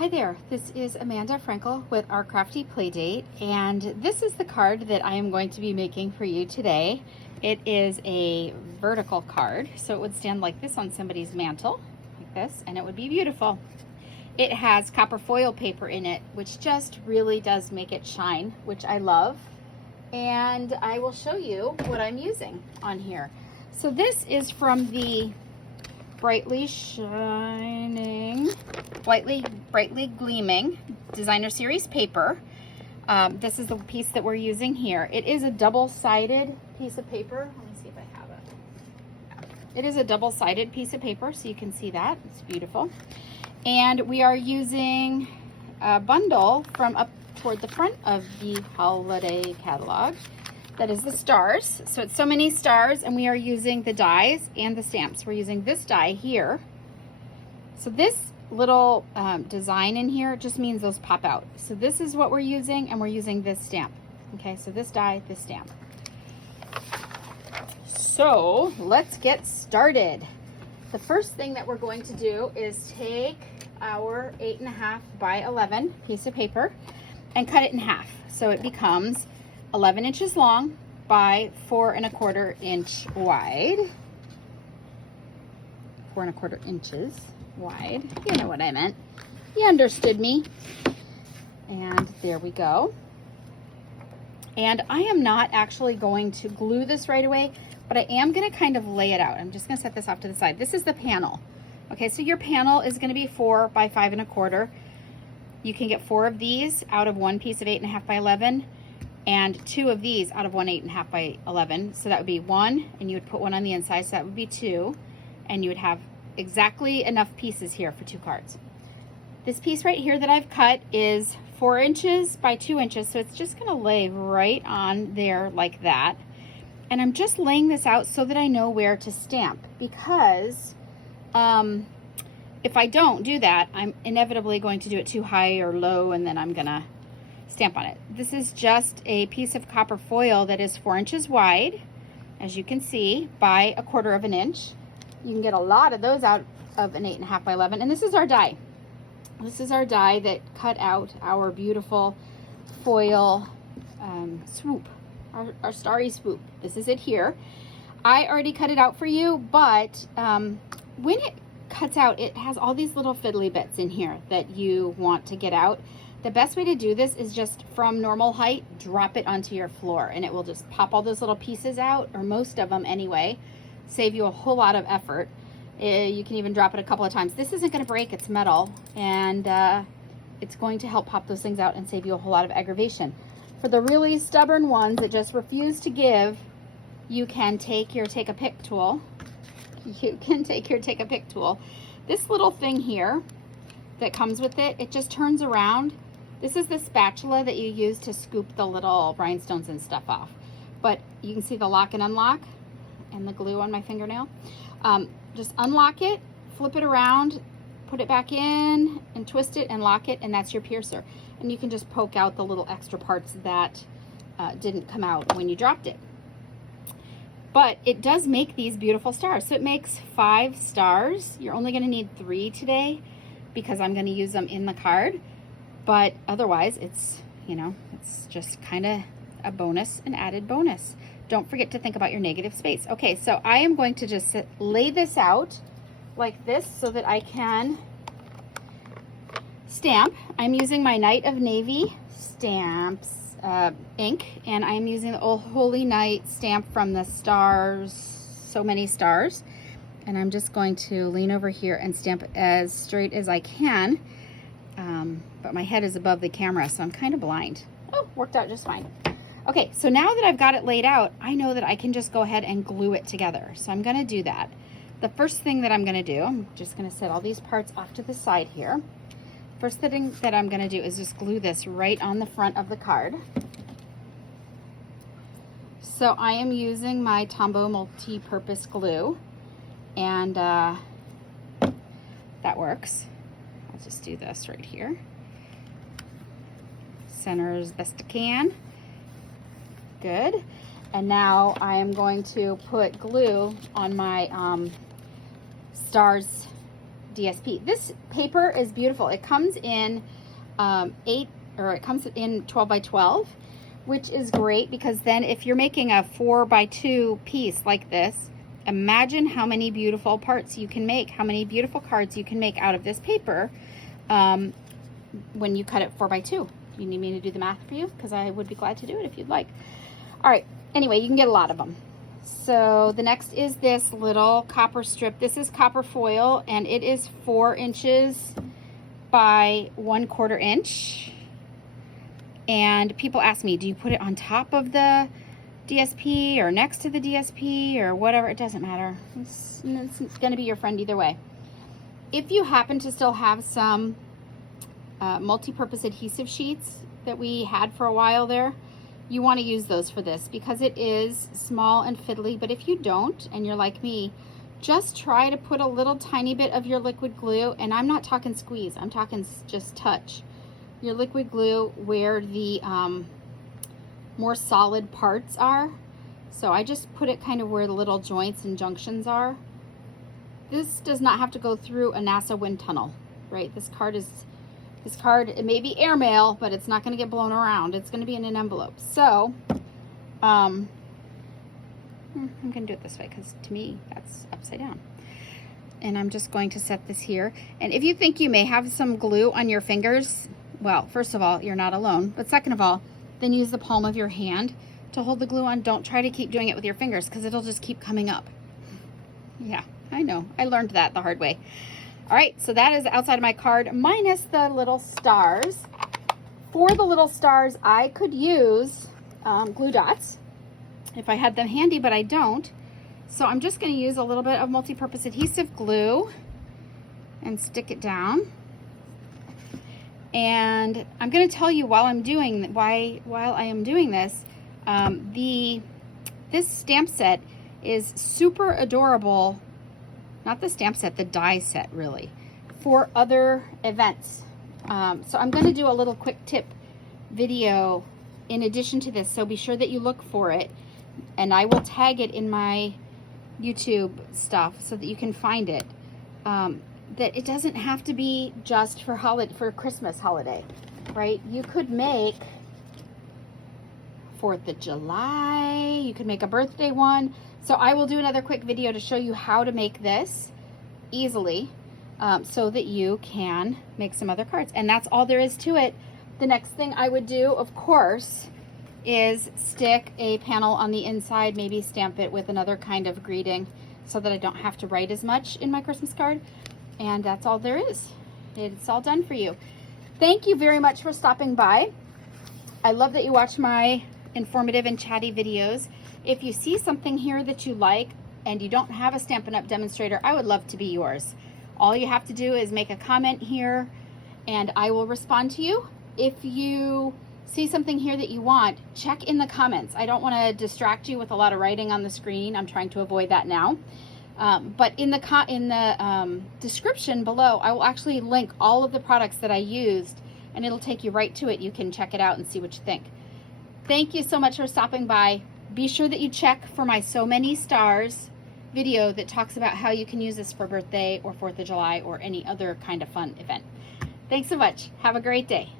Hi there, this is Amanda Frankel with Our Crafty Playdate, and this is the card that I am going to be making for you today. It is a vertical card, so it would stand like this on somebody's mantle, like this, and it would be beautiful. It has copper foil paper in it, which just really does make it shine, which I love. And I will show you what I'm using on here. So this is from the Brightly Gleaming Designer Series paper. This is the piece that we're using here. It is a double-sided piece of paper. Let me see if I have it. It is a double-sided piece of paper, so you can see that. It's beautiful. And we are using a bundle from up toward the front of the holiday catalog. That is the stars. So it's so many stars, and we are using the dies and the stamps. We're using this die here. So this little design in here just means those pop out. So this is what we're using, and we're using this stamp. Okay, so this die, this stamp. So let's get started. The first thing that we're going to do is take our 8.5 by 11 piece of paper and cut it in half. So it becomes 11 inches long by 4¼ inch wide. 4¼ inches wide. You know what I meant. You understood me. And there we go. And I am not actually going to glue this right away, but I am going to kind of lay it out. I'm just going to set this off to the side. This is the panel. Okay, so your panel is going to be 4 by 5¼ You can get 4 of these out of one piece of 8.5 by 11. And 2 of these out of one 8.5 by 11. So that would be 1, and you would put 1 on the inside, so that would be 2. And you would have exactly enough pieces here for 2 cards. This piece right here that I've cut is 4 inches by 2 inches, so it's just gonna lay right on there like that. And I'm just laying this out so that I know where to stamp, because if I don't do that, I'm inevitably going to do it too high or low, and then I'm gonna stamp on it. This is just a piece of copper foil that is 4 inches wide, as you can see, by 1/4 inch. You can get a lot of those out of an 8.5 by 11, and this is our die. This is our die that cut out our beautiful foil swoop, our starry swoop. This is it here. I already cut it out for you, but when it cuts out, it has all these little fiddly bits in here that you want to get out. The best way to do this is just from normal height, drop it onto your floor, and it will just pop all those little pieces out, or most of them anyway, save you a whole lot of effort. You can even drop it a couple of times. This isn't going to break, it's metal, and it's going to help pop those things out and save you a whole lot of aggravation. For the really stubborn ones that just refuse to give, you can take your take-a-pick tool. You can take your take-a-pick tool. This little thing here that comes with it, it just turns around. This is the spatula that you use to scoop the little rhinestones and stuff off. But you can see the lock and unlock and the glue on my fingernail. Just unlock it, flip it around, put it back in, and twist it and lock it, and that's your piercer. And you can just poke out the little extra parts that didn't come out when you dropped it. But it does make these beautiful stars. So it makes 5 stars. You're only going to need 3 today, because I'm going to use them in the card, but otherwise it's, you know, it's just kind of a bonus, an added bonus. Don't forget to think about your negative space. Okay, so I am going to just lay this out like this so that I can stamp. I'm using my Night of Navy stamps ink, and I'm using the Old Holy Night stamp from the stars, so many stars. And I'm just going to lean over here and stamp as straight as I can. But my head is above the camera, so I'm kind of blind. Oh, worked out just fine. Okay, so now that I've got it laid out, I know that I can just go ahead and glue it together. So I'm gonna do that. The first thing that I'm gonna do, I'm just gonna set all these parts off to the side here. First thing that I'm gonna do is just glue this right on the front of the card. So I am using my Tombow multi-purpose glue, and that works. I'll just do this right here. Center as best I can. Good. And now I am going to put glue on my stars DSP. This paper is beautiful. It comes in 12 by 12, which is great because then if you're making a 4 by 2 piece like this, imagine how many beautiful parts you can make, how many beautiful cards you can make out of this paper when you cut it 4 by 2. You need me to do the math for you? Because I would be glad to do it if you'd like. All right, anyway, you can get a lot of them. So the next is this little copper strip. This is copper foil, and it is 4 inches by 1/4 inch. And people ask me, do you put it on top of the DSP or next to the DSP or whatever? It doesn't matter. It's going to be your friend either way. If you happen to still have some multi-purpose adhesive sheets that we had for a while there, you want to use those for this because it is small and fiddly. But if you don't, and you're like me, just try to put a little tiny bit of your liquid glue, and I'm not talking squeeze, I'm talking just touch your liquid glue where the more solid parts are. So I just put it kind of where the little joints and junctions are. This does not have to go through a NASA wind tunnel, right? This card, it may be airmail, but it's not going to get blown around. It's going to be in an envelope. So I'm going to do it this way because to me that's upside down. And I'm just going to set this here. And if you think you may have some glue on your fingers, well, first of all, you're not alone. But second of all, then use the palm of your hand to hold the glue on. Don't try to keep doing it with your fingers because it'll just keep coming up. Yeah, I know. I learned that the hard way. All right, so that is the outside of my card minus the little stars. For the little stars, I could use glue dots if I had them handy, but I don't. So I'm just going to use a little bit of multi-purpose adhesive glue and stick it down. And I'm going to tell you while I am doing this, this stamp set is super adorable. Not the stamp set, the die set really, for other events. So I'm going to do a little quick tip video in addition to this, so be sure that you look for it, and I will tag it in my YouTube stuff so that you can find it. That it doesn't have to be just for Christmas holiday, right? You could make 4th of July, you could make a birthday one. So I will do another quick video to show you how to make this easily so that you can make some other cards. And that's all there is to it. The next thing I would do, of course, is stick a panel on the inside, maybe stamp it with another kind of greeting so that I don't have to write as much in my Christmas card. And that's all there is. It's all done for you. Thank you very much for stopping by. I love that you watch my informative and chatty videos. If you see something here that you like and you don't have a Stampin' Up! Demonstrator, I would love to be yours. All you have to do is make a comment here and I will respond to you. If you see something here that you want, check in the comments. I don't want to distract you with a lot of writing on the screen. I'm trying to avoid that now. But in the description below, I will actually link all of the products that I used, and it'll take you right to it. You can check it out and see what you think. Thank you so much for stopping by. Be sure that you check for my So Many Stars video that talks about how you can use this for birthday or 4th of July or any other kind of fun event. Thanks so much. Have a great day.